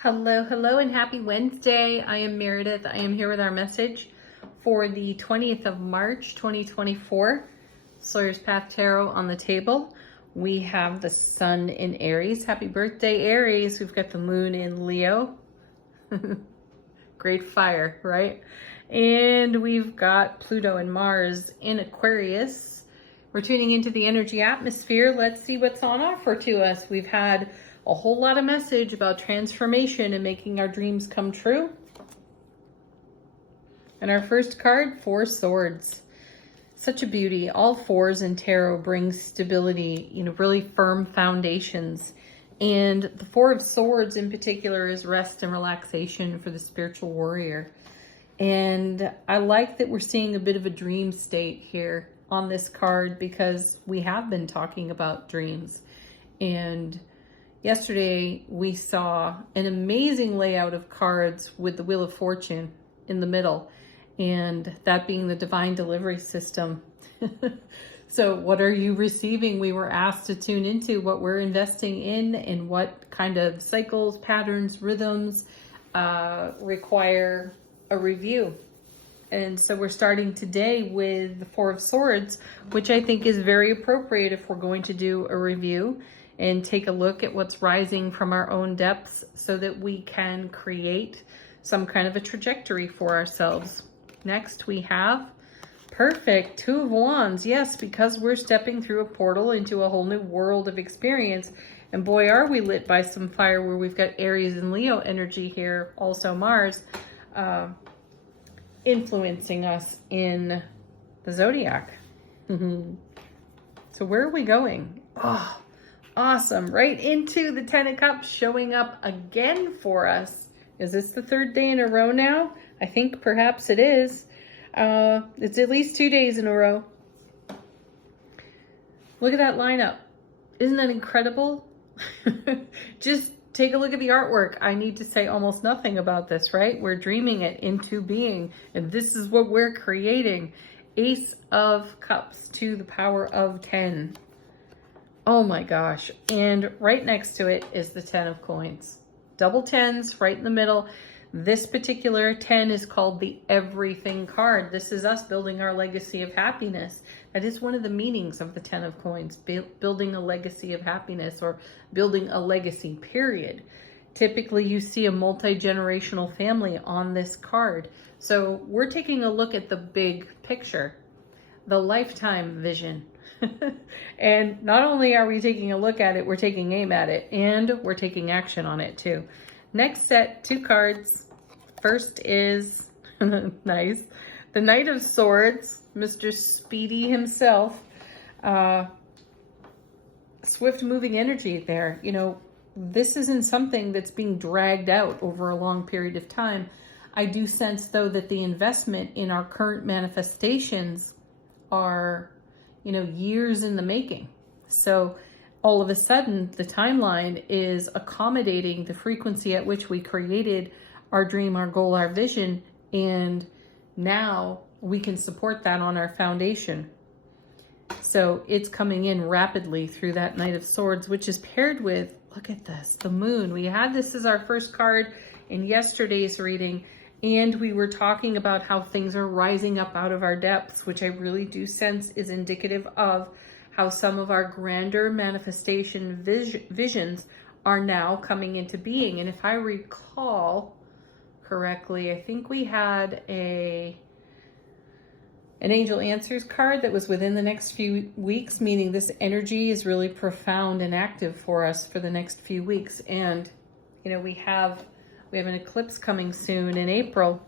Hello, hello, and happy Wednesday. I am Meredith. I am here with our message for the 20th of March, 2024. Sawyer's Path Tarot on the table. We have the sun in Aries. Happy birthday, Aries. We've got the moon in Leo. Great fire, right? And we've got Pluto and Mars in Aquarius. We're tuning into the energy atmosphere. Let's see what's on offer to us. We've had a whole lot of message about transformation and making our dreams come true. And our first card, Four Swords. Such a beauty. All fours in tarot bring stability, really firm foundations. And the Four of Swords in particular is rest and relaxation for the spiritual warrior. And I like that we're seeing a bit of a dream state here on this card because we have been talking about dreams. And yesterday we saw an amazing layout of cards with the Wheel of Fortune in the middle, and that being the divine delivery system. So what are you receiving? We were asked to tune into what we're investing in and what kind of cycles, patterns, rhythms require a review. And so we're starting today with the Four of Swords, which I think is very appropriate if we're going to do a review and take a look at what's rising from our own depths so that we can create some kind of a trajectory for ourselves. Next we have perfect Two of Wands. Yes, because we're stepping through a portal into a whole new world of experience. And boy, are we lit by some fire where we've got Aries and Leo energy here, also Mars, influencing us in the zodiac. So where are we going? Oh, awesome. Right into the Ten of Cups showing up again for us. Is this the third day in a row now? I think perhaps it is. It's at least 2 days in a row. Look at that lineup. Isn't that incredible? Just take a look at the artwork. I need to say almost nothing about this, right? We're dreaming it into being, and this is what we're creating. Ace of Cups to the power of 10. Oh my gosh. And right next to it is the 10 of Coins. Double tens right in the middle. This particular 10 is called the Everything card. This is us building our legacy of happiness. That is one of the meanings of the 10 of Coins, building a legacy of happiness or building a legacy, period. Typically, you see a multi-generational family on this card. So we're taking a look at the big picture, the lifetime vision. And not only are we taking a look at it, we're taking aim at it, and we're taking action on it too. Next set, 2 cards. First is, nice, the Knight of Swords, Mr. Speedy himself. Swift moving energy there. This isn't something that's being dragged out over a long period of time. I do sense, though, that the investment in our current manifestations are, years in the making. So all of a sudden, the timeline is accommodating the frequency at which we created our dream, our goal, our vision, and now we can support that on our foundation. So it's coming in rapidly through that Knight of Swords, which is paired with, look at this, the moon. We had this as our first card in yesterday's reading, and we were talking about how things are rising up out of our depths, which I really do sense is indicative of how some of our grander manifestation visions are now coming into being. And if I recall correctly, I think we had an Angel Answers card that was within the next few weeks, meaning this energy is really profound and active for us for the next few weeks. And, we have an eclipse coming soon in April.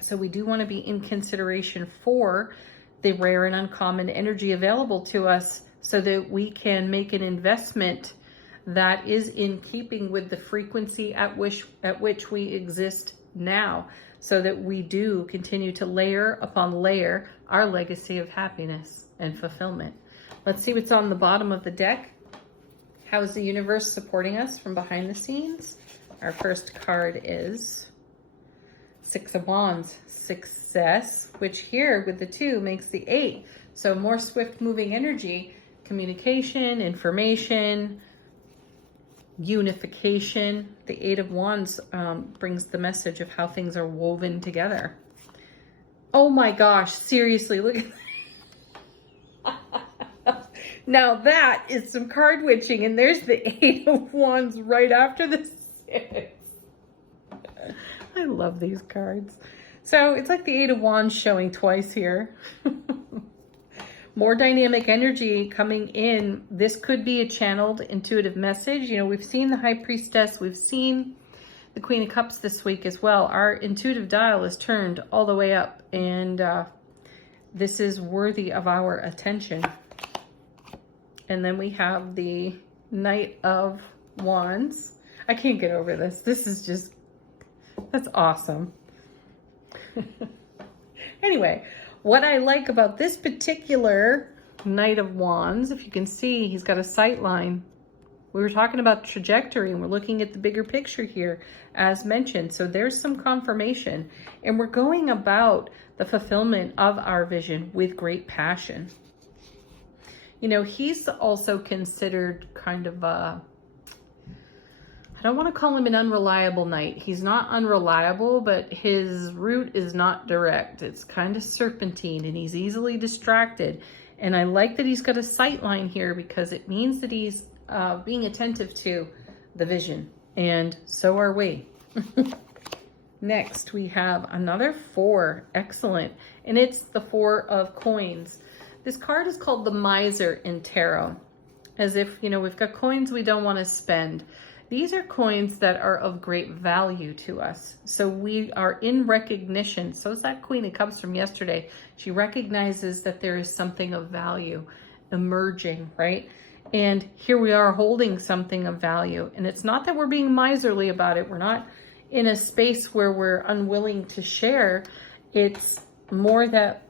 So we do want to be in consideration for the rare and uncommon energy available to us so that we can make an investment that is in keeping with the frequency at which we exist now, so that we do continue to layer upon layer our legacy of happiness and fulfillment. Let's see what's on the bottom of the deck. How is the universe supporting us from behind the scenes? Our first card is 6 of Wands, success, which here with the 2 makes the 8. So more swift moving energy, communication, information, unification. The Eight of Wands brings the message of how things are woven together. Oh my gosh, seriously, look at that. Now that is some card witching, and there's the Eight of Wands right after the Six. I love these cards. So it's like the Eight of Wands showing twice here. More dynamic energy coming in. This could be a channeled intuitive message. You know, we've seen the High Priestess. We've seen the Queen of Cups this week as well. Our intuitive dial is turned all the way up, and this is worthy of our attention. And then we have the Knight of Wands. I can't get over this. This is just, that's awesome. Anyway, what I like about this particular Knight of Wands, if you can see, he's got a sight line. We were talking about trajectory, and we're looking at the bigger picture here, as mentioned. So there's some confirmation, and we're going about the fulfillment of our vision with great passion. You know, he's also considered kind of a, I don't want to call him an unreliable knight. He's not unreliable, but his route is not direct. It's kind of serpentine, and he's easily distracted. And I like that he's got a sight line here, because it means that he's being attentive to the vision. And so are we. Next, we have another 4. Excellent. And it's the 4 of coins. This card is called the Miser in Tarot. As if, you know, we've got coins we don't want to spend. These are coins that are of great value to us. So we are in recognition. So is that Queen of Cups from yesterday. She recognizes that there is something of value emerging, right? And here we are holding something of value. And it's not that we're being miserly about it. We're not in a space where we're unwilling to share. It's more that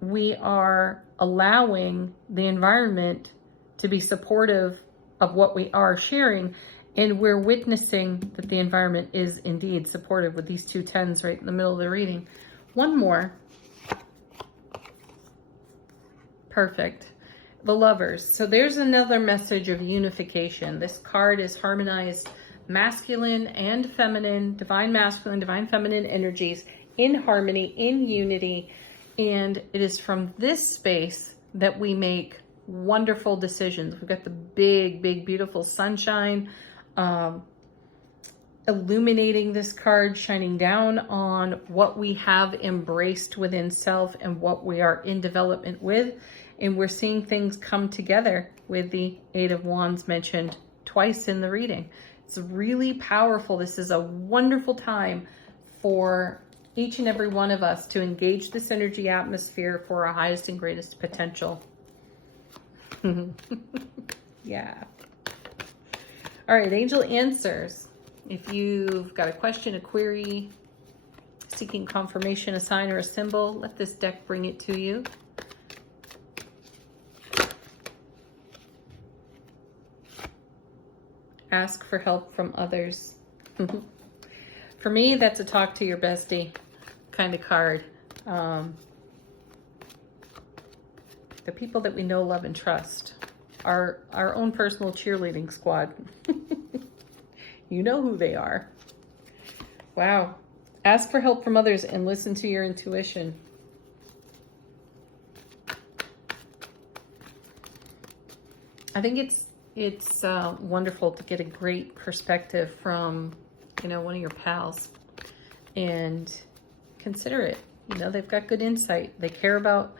we are allowing the environment to be supportive of what we are sharing. And we're witnessing that the environment is indeed supportive with these 2 tens right in the middle of the reading. One more. Perfect. The Lovers. So there's another message of unification. This card is harmonized masculine and feminine, divine masculine, divine feminine energies in harmony, in unity. And it is from this space that we make wonderful decisions. We've got the big, big, beautiful sunshine illuminating this card, shining down on what we have embraced within self and what we are in development with. And we're seeing things come together with the Eight of Wands mentioned twice in the reading. It's really powerful. This is a wonderful time for each and every one of us to engage this energy atmosphere for our highest and greatest potential. Yeah. All right, angel answers. If you've got a question, a query, seeking confirmation, a sign or a symbol, let this deck bring it to you. Ask for help from others. For me, that's a talk to your bestie kind of card. The people that we know, love, and trust. Our own personal cheerleading squad. You know who they are. Wow. Ask for help from others and listen to your intuition. I think it's wonderful to get a great perspective from, you know, one of your pals, and consider it. You know, they've got good insight. They care about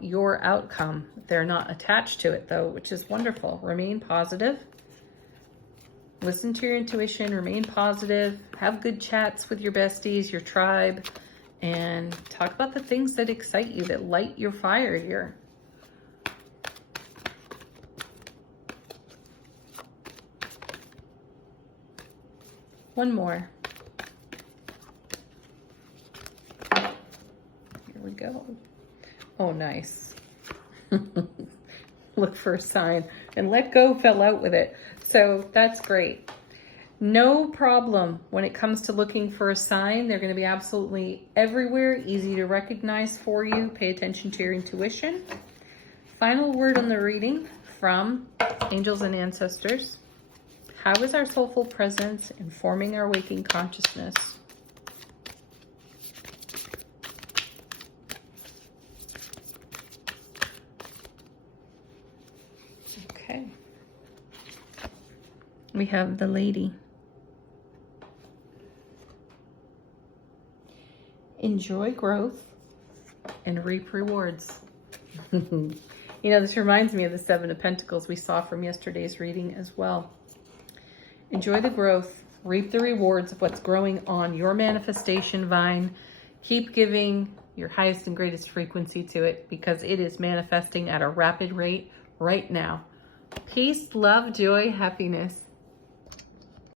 your outcome. They're not attached to it though, which is wonderful. Remain positive. Listen to your intuition, remain positive, have good chats with your besties, your tribe, and talk about the things that excite you, that light your fire here. One more. Here we go. Oh, nice. Look for a sign, and let go fell out with it. So that's great. No problem when it comes to looking for a sign. They're going to be absolutely everywhere, easy to recognize for you. Pay attention to your intuition. Final word on the reading from angels and ancestors. How is our soulful presence informing our waking consciousness? Okay. We have the Lady. Enjoy growth and reap rewards. You know, this reminds me of the Seven of Pentacles we saw from yesterday's reading as well. Enjoy the growth, reap the rewards of what's growing on your manifestation vine. Keep giving your highest and greatest frequency to it because it is manifesting at a rapid rate right now. Peace, love, joy, happiness.